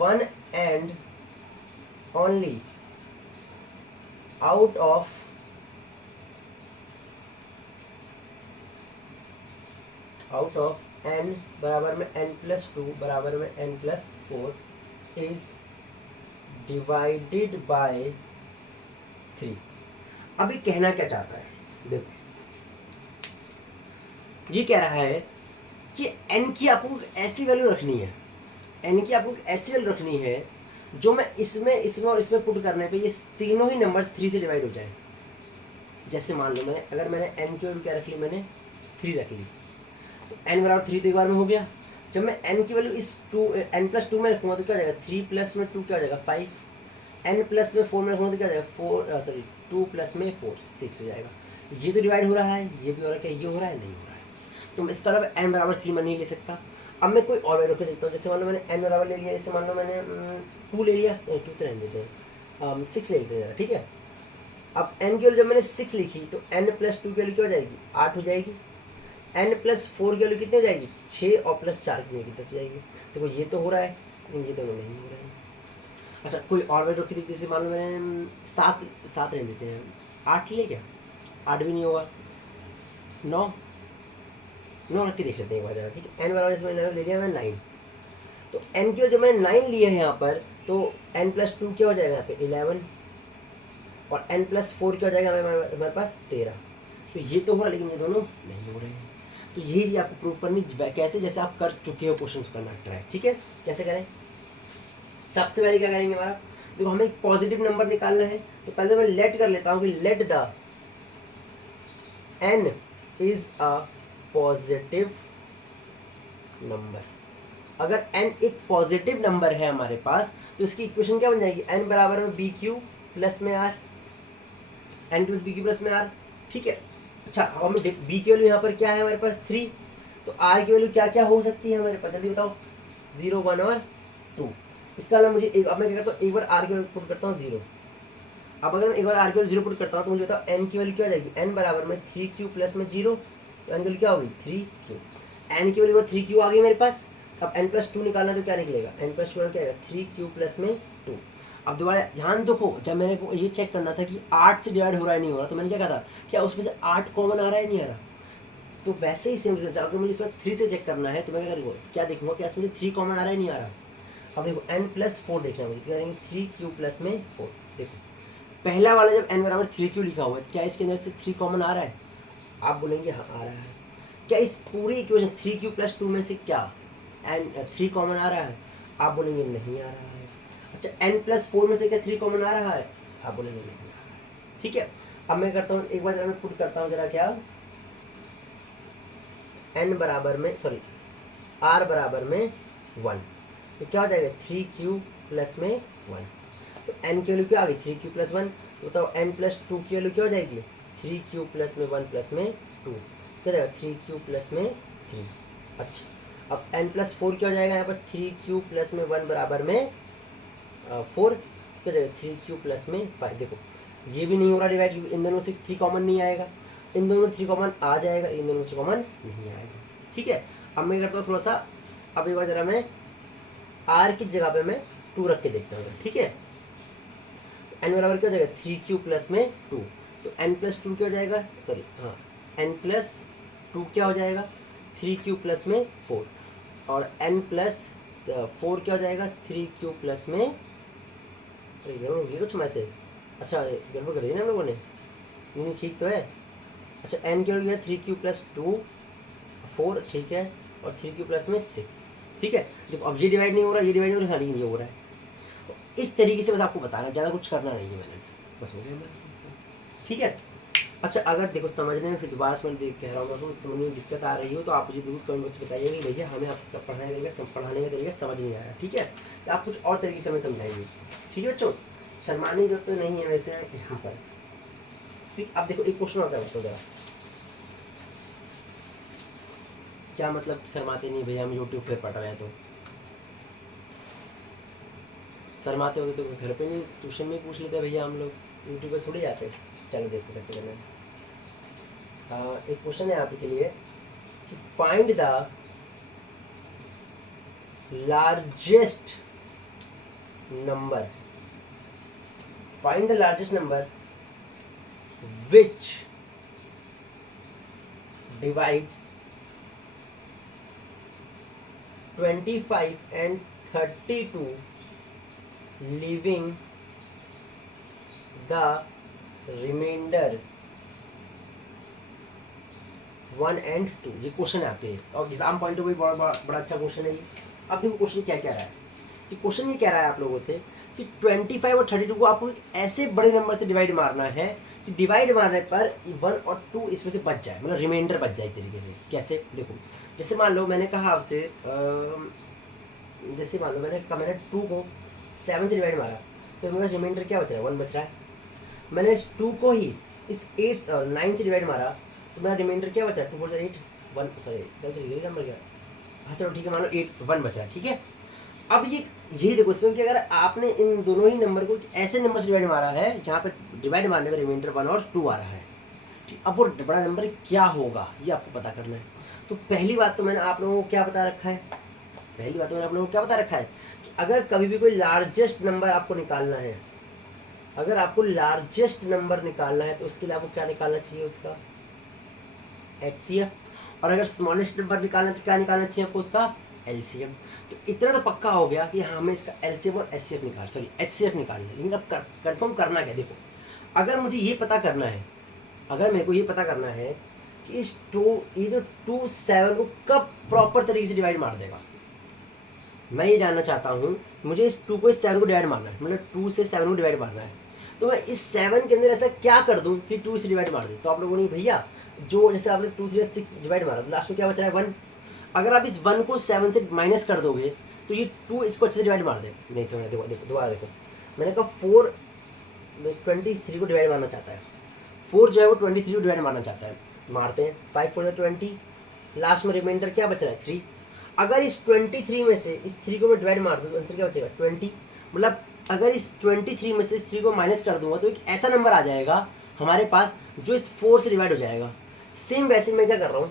one and only out of n बराबर में n+2 बराबर में n+4 इज डिवाइडेड बाय 3। अभी कहना क्या चाहता है, देखो ये कह रहा है कि n की आपको ऐसी वैल्यू रखनी है, n की आपको ऐसी वैल्यू रखनी है जो मैं इसमें और इसमें पुट करने पे ये तीनों ही नंबर 3 से डिवाइड हो जाए। जैसे मान लो अगर मैंने n की वैल्यू क्या रख ली, मैंने 3 रख ली, तो n बराबर 3 तो एक बार में हो गया। जब मैं n की वैल्यू इस n+2 में रखूँगा तो क्या हो जाएगा, 3 प्लस में 2 क्या हो जाएगा 5, n प्लस में 4 में रखूँगा तो क्या हो जाएगा 2 प्लस में 4 6 हो जाएगा। ये तो डिवाइड हो रहा है, ये भी हो रहा है, क्या ये हो रहा है, नहीं हो रहा है, तो इसका मतलब n बराबर 3 मैं नहीं ले सकता। अब मैं कोई और वैल्यू रख देखता हूँ, जैसे मान लो मैंने n बराबर ले लिया, जैसे मान लो मैंने 2 ले लिया, 2 तो रहने देते हैं, 6 ले लेते हैं, ठीक है। अब n की वैल्यू जब मैंने 6 लिखी तो n+2 की वैल्यू क्या हो जाएगी 8 हो जाएगी, n+4 की वैल्यू कितनी हो जाएगी 6 और +4 की वैल्यू 10 हो जाएगी। देखो ये तो हो रहा है लेकिन ये दोनों नहीं हो रहा है। अच्छा कोई और वैल्यू रखी देखते, जैसे मान लो मैंने 7 ले लेते हैं, 8 ले क्या, 8 भी नहीं होगा, 9 रख के देख लेते हैं एक बार ज़रा, ठीक है। n बराबर इसमें ले लिया मैं 9, तो n की जब मैंने 9 लिए हैं यहाँ पर, तो n+2 क्या हो जाएगा यहाँ पे 11 और n+4 क्या हो जाएगा हमारे पास 13। तो ये तो हो रहा है लेकिन ये दोनों नहीं हो रहे हैं। तो यही चीज़ आपको प्रूव करनी, कैसे, जैसे आप कर चुके हो क्वेश्चन करना ट्राई, ठीक है। कैसे करें, सबसे पहले क्या करेंगे हमारा, देखो हमें एक पॉजिटिव नंबर निकालना है, तो पहले मैं लेट कर लेता हूँ कि let the n is a positive number. अगर n एक पॉजिटिव नंबर है हमारे पास तो इसकी इक्वेशन क्या बन जाएगी, n बराबर में बी क्यू प्लस में R, n plus B Q plus में आर। ठीक है, अच्छा अब हम बी की वैल्यू यहाँ पर क्या है हमारे पास 3, तो आर की वैल्यू क्या क्या हो सकती है हमारे पास, जल्दी बताओ, 0 1 और 2। इसका मतलब मुझे एक, अब मैं क्या करता हूँ, एक बार आर की वैल्यू पुट करता हूँ 0। अब अगर मैं एक बार आर की वैल्यू 0 पुट करता हूँ तो मुझे बताओ एन की वैल्यू क्या आ जाएगी, एन बराबर में 3q प्लस में 0, तो एन की वैल्यू क्या होगी 3q। एन की वैल्यू 3q आ गई मेरे पास। अब n प्लस 2 निकालना तो क्या निकलेगा, n प्लस 2 क्या आएगा 3q प्लस में 2। अब दोबारा ध्यान देखो, जब मेरे को ये चेक करना था कि 8 से डिवाइड हो रहा है नहीं हो रहा, तो मैंने क्या कहा था, क्या उसमें से 8 कॉमन आ रहा है नहीं आ रहा। तो वैसे ही सेम अगर मुझे इसमें 3 से चेक करना है तो मैं क्या करूँगा, क्या देखूंगा कि इसमें से 3 कॉमन आ रहा है नहीं आ रहा। अब देखो n प्लस 4 देखना है मुझे, क्या करेंगे 3q प्लस में 4। देखो पहला वाला जब n बराबर 3q लिखा हुआ है, क्या इसके अंदर से 3 कॉमन आ रहा है, आप बोलेंगे हाँ आ रहा है। क्या इस पूरी इक्वेशन 3q प्लस 2 में से क्या n 3 कॉमन आ रहा है, आप बोलेंगे नहीं आ रहा है। अच्छा n प्लस 4 में से क्या 3 कॉमन आ रहा है, आप बोलेंगे नहीं आ रहा है। ठीक है, अब मैं करता हूँ एक बार जरा मैं पुट करता हूँ जरा, क्या n बराबर में सॉरी r बराबर में 1, तो क्या हो जाएगा 3q प्लस में 1। तो n की वैल्यू क्या आ गई 3q प्लस 1, तो बताओ n प्लस 2 की वैल्यू क्या हो जाएगी 3q प्लस में 1 प्लस में 2, क्या जाएगा 3q प्लस में 3। अच्छा अब n प्लस 4 क्या हो जाएगा यहाँ पर 3q प्लस में 1 बराबर में 4, क्या जाएगा 3q प्लस में 5। देखो ये भी नहीं हो रहा डिवाइड, इन दोनों से 3 कॉमन नहीं आएगा, इन दोनों से 3 कॉमन आ जाएगा, इन दोनों से कॉमन नहीं आएगा। ठीक है, अब मैं करता हूँ थोड़ा सा, अब एक बार जरा मैं r की जगह पे मैं 2 रख के देखता हूँ। ठीक है, n बराबर क्या हो जाएगा 3q प्लस में 2, तो n प्लस 2 क्या हो जाएगा, सॉरी हाँ n प्लस 2 क्या हो जाएगा 3q प्लस में 4, और n प्लस 4 क्या हो जाएगा 3q प्लस में, अरे गड़बड़ होगी कुछ में से, अच्छा गड़बड़ कर दी ना हम लोगों ने, नहीं ठीक तो है। अच्छा n क्या हो गया 3q प्लस 2 4, ठीक है, और 3q प्लस में 6। ठीक है, देखो अब ये डिवाइड नहीं हो रहा, ये डिवाइड नहीं हो रहा, नहीं हो रहा है, तो इस तरीके से बस आपको बताना, ज़्यादा कुछ करना नहीं है मैंने, बस हो गया। ठीक है, अच्छा अगर देखो समझने में फिर दोबारा से मैं कह रहा हूँ मैं समझने में दिक्कत आ रही हो तो आप मुझे बिल्कुल कमेंट बॉक्स में बताइए कि भैया हमें आपका पढ़ाने का तरीका समझ नहीं आया। ठीक है, तो आप कुछ और तरीके से हमें समझाइए। ठीक है बच्चों, शर्माने की जरूरत तो नहीं है वैसे यहाँ पर। ठीक, अब देखो एक क्वेश्चन होता है बच्चों, जरा क्या मतलब शर्माते नहीं भैया, हम यूट्यूब पे पढ़ रहे हैं, तो शर्माते होते तो घर पे नहीं ट्यूशन में पूछ लेते भैया, हम लोग यूट्यूब पे थोड़ी जाते। चलो देखो कैसे करना है। एक क्वेश्चन है आपके लिए कि find the largest number, find the largest number which divides 25 and 32 leaving the remainder 1 and 2। ये क्वेश्चन है आपके लिए और एग्जाम पॉइंट ऑफ व्यू बड़ा अच्छा क्वेश्चन है ये। अब देखो क्वेश्चन क्या कह रहा है, कि क्वेश्चन ये कह रहा है आप लोगों से कि 25 और 32 को आपको ऐसे बड़े नंबर से डिवाइड मारना है कि डिवाइड मारने पर 1 और 2 इसमें से बच जाए, मतलब रिमाइंडर बच जाए एक तरीके से। कैसे, देखो जैसे मान लो मैंने कहा आपसे, जैसे मान लो मैंने 2 को 7 से डिवाइड मारा तो मेरा रिमाइंडर क्या बच रहा है 1 बच रहा है। मैंने इस 2 को ही इस 8 और 9 से डिवाइड मारा तो मेरा रिमाइंडर क्या बचा 2 4 8 1, सॉरी नंबर क्या, हाँ चलो ठीक है मान लो 8 1 बचा। ठीक है, अब ये देखो इसमें कि अगर आपने इन दोनों ही नंबर को ऐसे नंबर से डिवाइड मारा है जहाँ पर डिवाइड मारने में रिमाइंडर 1 और 2 आ रहा है, ठीक, अब वो बड़ा नंबर क्या होगा ये आपको पता करना है। तो पहली बात तो मैंने आप लोगों को क्या बता रखा है, पहली बात तो मैंने आप लोगों को क्या बता रखा है कि अगर कभी भी कोई लार्जेस्ट नंबर आपको निकालना है, अगर आपको लार्जेस्ट नंबर निकालना है तो उसके लिए आपको क्या निकालना चाहिए, उसका HCF, और अगर स्मॉलेस्ट नंबर निकालना है तो क्या निकालना चाहिए आपको, उसका LCM। तो इतना तो पक्का हो गया कि हाँ हमें इसका LCM और HCF निकालना है। लेकिन अब कंफर्म करना क्या, देखो अगर मुझे ये पता करना है, अगर मेरे को ये पता करना है कि इस ये जो 2 7 को कब प्रॉपर तरीके से डिवाइड मार देगा, मैं ये जानना चाहता हूँ मुझे इस 2 को इस 7 को डिवाइड मारना है, मतलब 2 से 7 को डिवाइड मारना है, तो मैं इस 7 के अंदर ऐसा क्या कर दूँ कि 2 से डिवाइड मार दूँ। तो आप लोगों ने भैया जो जैसे आपने 2 से 6 डिवाइड मारा, लास्ट में क्या बच रहा है 1, अगर आप इस 1 को 7 से माइनस कर दोगे तो ये 2 इसको अच्छे से डिवाइड मार दे। नहीं समझ, देखो देखो दोबारा देखो, मैंने कहा 4 23 को डिवाइड मारना चाहता है, 4 जो है वो 23 को डिवाइड मारना चाहता है, मारते हैं 5 4 20, लास्ट में रिमाइंडर क्या बच रहा है 3। अगर इस 23 में से इस 3 को मैं डिवाइड मार दूँ तो आंसर क्या बचेगा 20, मतलब अगर इस 23 में से इस 3 को माइनस कर दूंगा तो एक ऐसा नंबर आ जाएगा हमारे पास जो इस 4 से डिवाइड हो जाएगा। सेम वैसे मैं क्या कर रहा हूँ,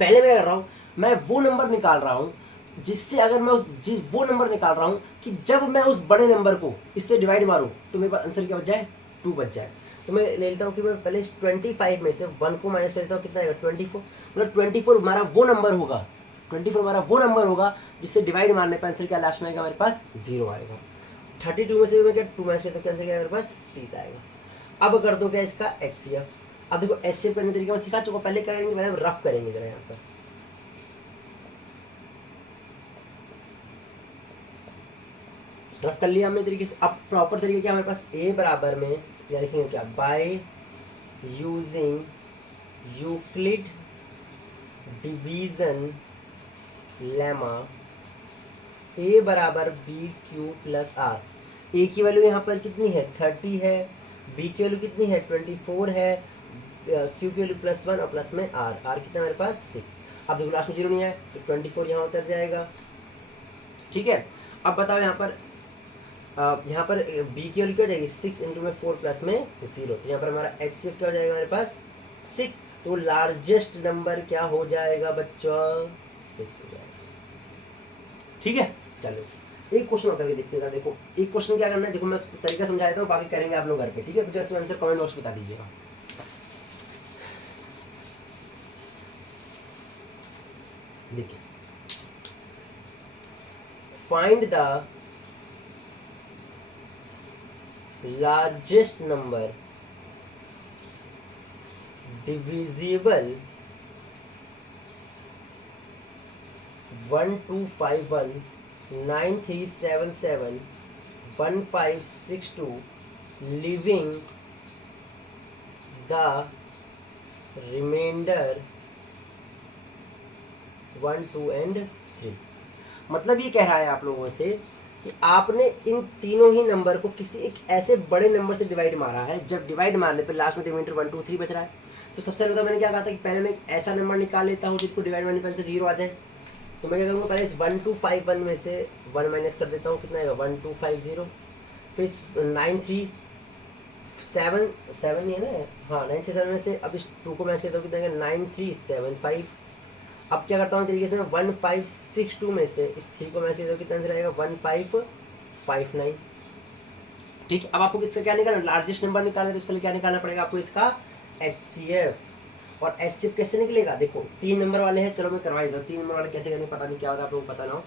पहले मैं कर रहा हूँ, मैं वो नंबर निकाल रहा हूँ जिससे अगर मैं वो नंबर निकाल रहा हूँ कि जब मैं उस बड़े नंबर को इससे डिवाइड मारूँ तो मेरे पास आंसर क्या बच जाए 2 बच जाए। तो मैं ले लेता हूँ कि मैं पहले इस 25 में से 1 को माइनस कर लेता हूँ, कितना आएगा 24, मतलब 24 हमारा वो नंबर होगा, 24 हमारा वो नंबर होगा जिससे डिवाइड मारने पर आंसर क्या लास्ट में आएगा हमारे पास 0 आएगा। 32 में से मैं क्या 2 माइनस करता हूँ, क्या आंसर क्या मेरे पास 30 आएगा। अब कर दो क्या इसका HCF। अब देखो HCF करने तरीका मैं सिखा चुका, पहले क्या करेंगे, पहले रफ करेंगे जरा यहाँ पर। रफ कर लिया हमने तरीके से। अब प्रॉपर तरीके क्या हमारे पास A बराबर में या लिखेंगे क्या, by using Euclid division lemma A बराबर BQ प्लस R। A की वैल्यू यहाँ पर कितनी है 30 है, B की वैल्यू कितनी है 24 है, Q की वैल्यू +1 और प्लस में R कितना मेरे पास 6। अब देखो लास्ट में 0 नहीं है तो 24 यहाँ उतर जाएगा, ठीक है। अब बताओ यहाँ पर B की वैल्यू क्या हो जाएगी 6 इंटू में 4 प्लस में 0, तो यहाँ पर हमारा HCF क्या हो जाएगा हमारे पास 6। तो लार्जेस्ट नंबर क्या हो जाएगा बच्चों 6 हो जाएगा, ठीक है। चलो एक क्वेश्चन और करके देखते हैं। देखो एक क्वेश्चन क्या करना है, देखो मैं तरीका समझा देता हूँ, बाकी करेंगे आप लोग घर पे, ठीक है। तो आंसर कमेंट बॉक्स बता दीजिएगा। देखिए find the largest number divisible 1251 9377 1562 leaving the remainder 1 2 and 3। मतलब ये कह रहा है आप लोगों से कि आपने इन तीनों ही नंबर को किसी एक ऐसे बड़े नंबर से डिवाइड मारा है, जब डिवाइड मारने पर लास्ट में रिमाइंडर 1 2 3 बच रहा है। तो सबसे पहले मैंने क्या कहा था कि पहले मैं एक ऐसा नंबर निकाल लेता हूँ जिसको डिवाइड मारने पर आंसर 0 आ जाए। तो मैं क्या करूँगा, पहले इस 1251 में से 1 माइनस कर देता हूँ, कितना आएगा 1250, फिर 937 नहीं है ना, हाँ 937 में से अब इस 2 को मैच करता हूँ, कितना आएगा 9375। अब क्या करता हूँ तरीके से मैं 1562 में से इस 3 को मैच करता हूँ, कितना आंसर आएगा 1559, ठीक है। अब आपको किसका क्या निकालना, लार्जेस्ट नंबर निकालना है, तो इसके लिए क्या निकालना पड़ेगा आपको, इसका HCF। और HCF कैसे निकलेगा, देखो 3 नंबर वाले हैं, चलो मैं करवा देता हूँ। 3 नंबर वाले कैसे करने पता नहीं क्या होता है, आप लोगों को पता ना हो।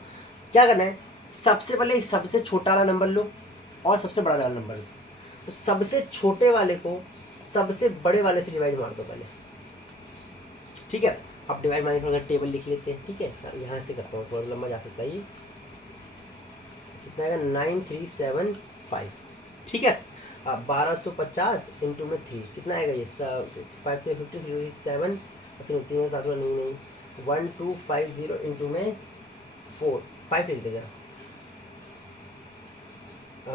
क्या करना है, सबसे पहले सबसे छोटा वाला नंबर लो और सबसे बड़ा वाला नंबर लो। तो सबसे छोटे वाले को सबसे बड़े वाले से डिवाइड मार दो पहले, ठीक है। अब डिवाइड मारने थोड़ा सा टेबल लिख लेते हैं, ठीक है। यहाँ से करता हूँ, थोड़ा लंबा जा सकता है ये, कितना आएगा 9375, ठीक है। अब 1250 इंटू में 3 कितना आएगा, ये 5 से 50 3 7, अच्छा 3 7 नहीं 1250 इंटू में 4 5 लिख देगा,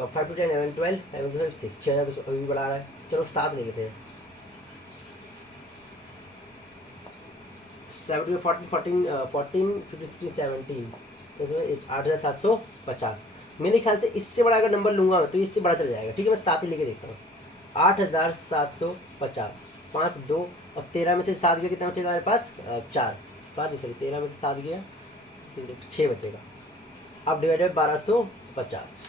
5 to 10 11 12 5 6 6200 अभी भी बढ़ा रहा है, चलो 7 ले लेते हैं। 7 14 14 14 15 16 17 8750। मेरे ख्याल से इससे बड़ा अगर नंबर लूंगा तो इससे बड़ा चला जाएगा, ठीक है। मैं 7 ही लेके देखता हूँ, 8750, 5 2 और 13 में से 7 गया, कितना बचेगा हमारे पास 4 7 नहीं सॉरी 13 में से 7 गया 6 बचेगा। अब डिवाइडेड 1250,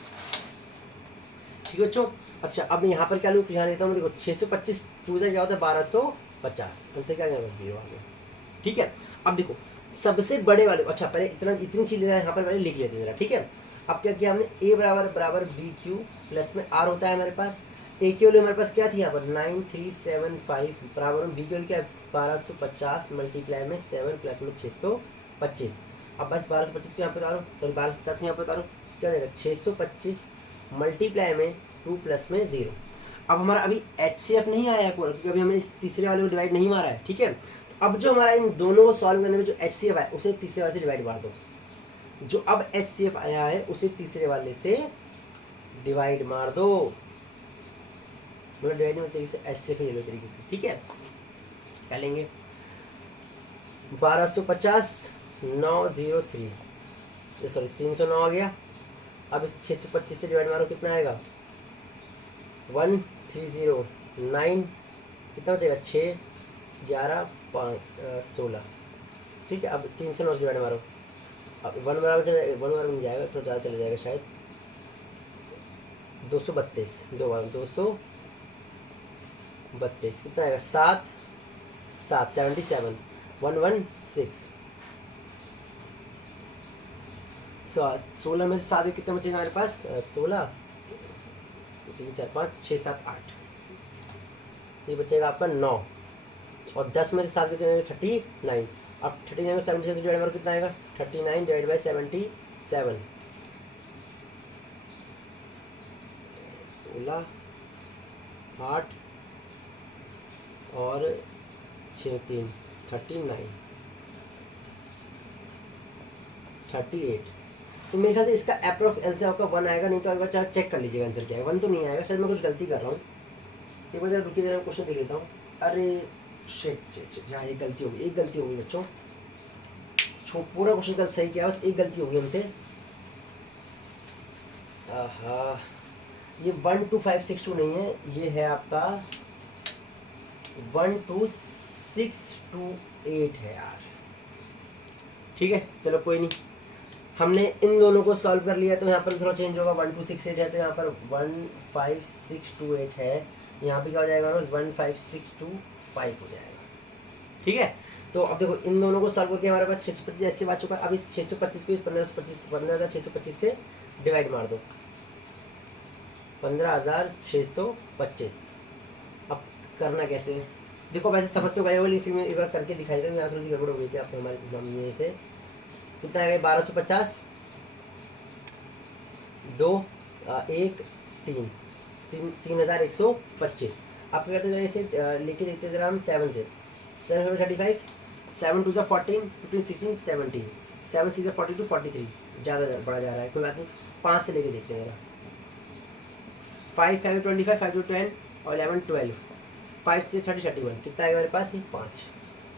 ठीक है बच्चों। अच्छा अब मैं यहाँ पर क्या लूँ, ध्यान देता हूँ, देखो 625 टू से क्या होता है 1250, उनसे क्या जाएगा 0 आ गया, ठीक है। अब देखो सबसे बड़े वाले, अच्छा पहले इतनी चीज यहाँ पर पहले लिख लेते हैं, ठीक है। अब क्या किया हमने, A बराबर BQ प्लस में R होता है हमारे पास। A की वैल्यू हमारे पास क्या थी यहाँ पर 9375 बराबर B की वैल्यू क्या है 1250 मल्टीप्लाई में 7 प्लस में 625। अब बस 1225 को यहाँ पे उतारो, सॉरी 1250 को यहाँ पे उतारो, क्या हो जाएगा 625 मल्टीप्लाई में 2 प्लस में 0। अब हमारा अभी HCF नहीं आया पूरा, क्योंकि अभी हमने इस तीसरे वाले को डिवाइड नहीं मारा है, ठीक है। अब जो हमारा इन दोनों को सॉल्व करने में जो HCF आया उसे तीसरे वाले से डिवाइड मार दो, जो अब HCF आया है उसे तीसरे वाले से डिवाइड मार दो, मतलब डिवाइड में तरीके से HCF ले लो तरीके से, ठीक है। क्या लेंगे 1250 903, सॉरी 309 आ गया। अब इस 625 से डिवाइड मारो, कितना आएगा 1309, कितना बचेगा 6 11 5 16, ठीक है। अब 309 से डिवाइड मारो, अब 1 बराबर बन जाएगा, थोड़ा ज़्यादा चला जाएगा शायद, 232 232, कितना आएगा 7 7 77 116। 16 में से 7 कितना बचेगा हमारे पास 16 3 4 5 6 7 8, ये बचेगा आपका 9, और 10 में से 7 बचेगा 39। अब 39 में 77 डिवाइड मारो, कितना आएगा 39 डिवाइड बाई 77, 16 8 और 6 3 39 38। तो मेरे ख्याल से इसका अप्रोक्स आंसर आपका 1 आएगा, नहीं तो एक बार चेक कर लीजिएगा आंसर क्या है। 1 तो नहीं आएगा, शायद मैं कुछ गलती कर रहा हूँ, एक बार रुकिए जरा क्वेश्चन देख लेता हूँ। अरे शिट, यहाँ एक गलती होगी, एक गलती होगी बच्चों, पूरा क्वेश्चन कल सही किया, बस एक गलती होगी हमसे। ये 12562 नहीं है, ये है आपका 12628 है यार, ठीक है। चलो कोई नहीं, हमने इन दोनों को सॉल्व कर लिया, तो यहाँ पर थोड़ा चेंज होगा, 1268 है तो यहाँ पर 15628 है, यहाँ पे क्या हो जाएगा 15625 हो जाएगा, ठीक है। तो अब देखो इन दोनों को सॉल्व करके हमारे पास 625 ऐसे बात चुका। अब इस 625 को इस 15,625 से डिवाइड मार दो, 15,625। अब करना कैसे, देखो वैसे समझ तो गए हो, लेकिन फिर मैं एक बार करके दिखाई देता हूँ, यहाँ थोड़ी सी गड़बड़ हो गई थी आपको हमारी मम्मी से। कितना आएगा 1250 2 1 3 3125। आप क्या करते इसे लेके देखते जरा हम 7 से 735 7 2 14 15 16 17 7 6 42 43, ज़्यादा बड़ा जा रहा है, कोई बात नहीं, 5 से लेके देखते हैं जरा। 5 5 25 5 2 10 और 11 12 5 से 30 31, कितना आएगा मेरे पास 5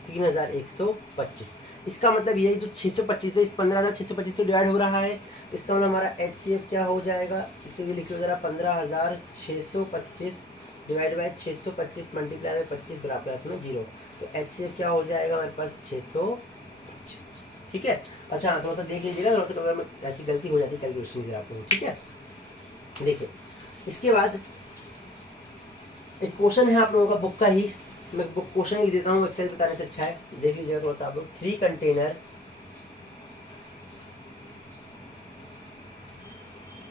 3125। इसका मतलब ये जो 625 है इस 15,625 से डिवाइड हो रहा है, इसका मतलब हमारा HCF क्या हो जाएगा, इसे भी लिख लो जरा, 15,625 डिवाइड बाई 625 मल्टीप्लाई में 25 बराबर में 0, तो HCF क्या हो जाएगा हमारे पास 625, ठीक है। अच्छा थोड़ा सा देख लीजिएगा, थोड़ा सा अगर ऐसी गलती हो जाती है कैलकुलेशन से आपको, ठीक है। देखिए इसके बाद एक क्वेश्चन है आप लोगों का बुक का ही, मैं क्वेश्चन ही देता हूँ, एक्सेल बताने से अच्छा है, देख लीजिएगा थोड़ा सा आप लोग। 3 container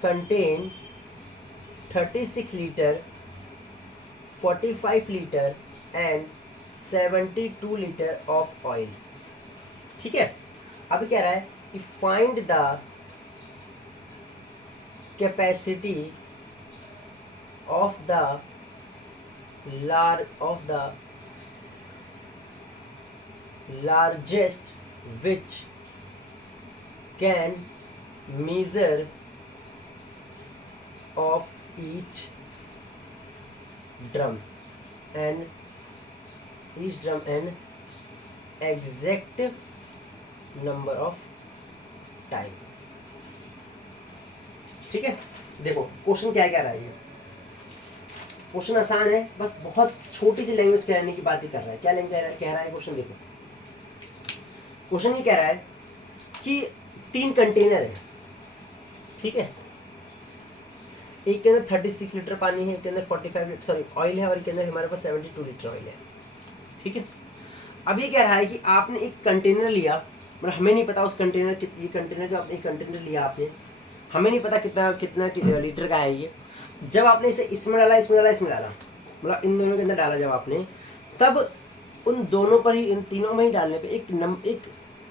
contain 36 litre 45 litre and 72 litre of oil, ठीक है। अब क्या रहा है कि find the capacity of the largest which can measure of each drum and exact number of time, ठीक है। देखो क्वेश्चन क्या रहा है, ये क्वेश्चन आसान है, बस बहुत छोटी सी लैंग्वेज कहने की बात ही कर रहा है। क्या लैंग्वेज कह रहा है क्वेश्चन, देखो क्वेश्चन ये कह रहा है कि 3 कंटेनर है, ठीक है, एक के अंदर 36 लीटर पानी है, एक के अंदर 45 लीटर सॉरी ऑयल है, और एक के अंदर हमारे पास 72 लीटर ऑयल है, ठीक है। अब ये कह रहा है कि आपने एक कंटेनर लिया, मतलब हमें नहीं पता उस कंटेनर, ये कंटेनर जो आपने एक कंटेनर लिया आपने, हमें नहीं पता कितना लीटर का है ये। जब आपने इसे इसमें डाला मतलब इन दोनों के अंदर डाला जब आपने, तब उन दोनों पर ही, इन तीनों में ही डालने पे एक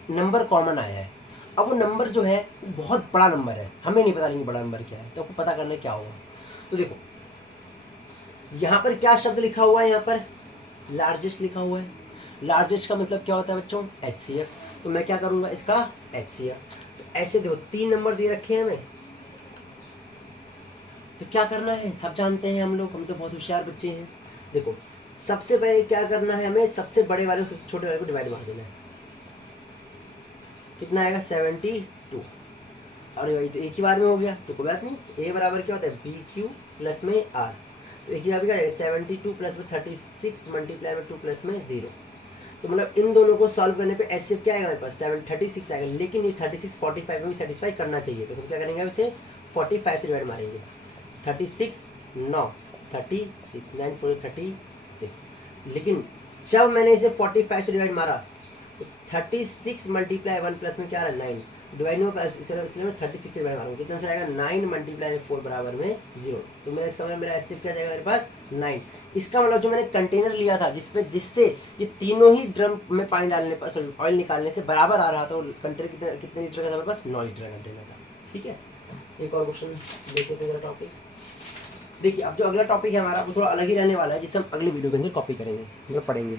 नंबर कॉमन आया है। अब वो नंबर जो है वो बहुत बड़ा नंबर है, हमें नहीं पता नहीं बड़ा नंबर क्या है, तो आपको पता करना क्या होगा। तो देखो यहाँ पर क्या शब्द लिखा हुआ है, यहाँ पर लार्जेस्ट लिखा हुआ है। लार्जेस्ट का मतलब क्या होता है बच्चों, HCF। तो मैं क्या करूँगा इसका HCF। तो ऐसे देखो 3 नंबर दे रखे हैं हमें, तो क्या करना है सब जानते हैं हम लोग, हम तो बहुत होशियार बच्चे हैं। देखो सबसे पहले क्या करना है, हमें सबसे बड़े वाले को सबसे छोटे वाले को डिवाइड मार देना है। कितना आएगा 72। और वही तो एक ही बार में हो गया, तो कोई बात नहीं। ए बराबर क्या होता है BQ प्लस में R, तो एक ही बार में क्या आएगा 72 प्लस में 36 मल्टीप्लाई में 2 प्लस में 0। तो मतलब इन दोनों को सॉल्व करने पे ऐसे क्या आएगा हमारे पास 36 आएगा, लेकिन ये 36 45 में भी सेटिस्फाई करना चाहिए। तो हम क्या करेंगे इसे 45 से डिवाइड मारेंगे। 36 9 36 9 4 36। लेकिन जब मैंने इसे 45 से डिवाइड मारा तो 36 मल्टीप्लाई 1 प्लस में क्या आ रहा है 9, डिवाइड में इसलिए मैं 36 से डिवाइड मारूंगा, कितना से आएगा 9 मल्टीप्लाई में 4 बराबर में 0। तो मेरा इसका मतलब मेरा ऐसे क्या जाएगा मेरे पास 9। इसका मतलब जो मैंने कंटेनर लिया था जिससे ये तीनों ही ड्रम में पानी डालने पर सॉरी ऑयल निकालने से बराबर आ रहा था, और कंटेनर कितने लीटर का था मेरे पास 9 लीटर का कंटेनर था। ठीक है, एक और क्वेश्चन देखते हैं टॉपिक। देखिए अब जो अगला टॉपिक है हमारा वो थोड़ा अलग ही रहने वाला है, जिसे हम अगले वीडियो के अंदर कॉपी करेंगे, मतलब पढ़ेंगे।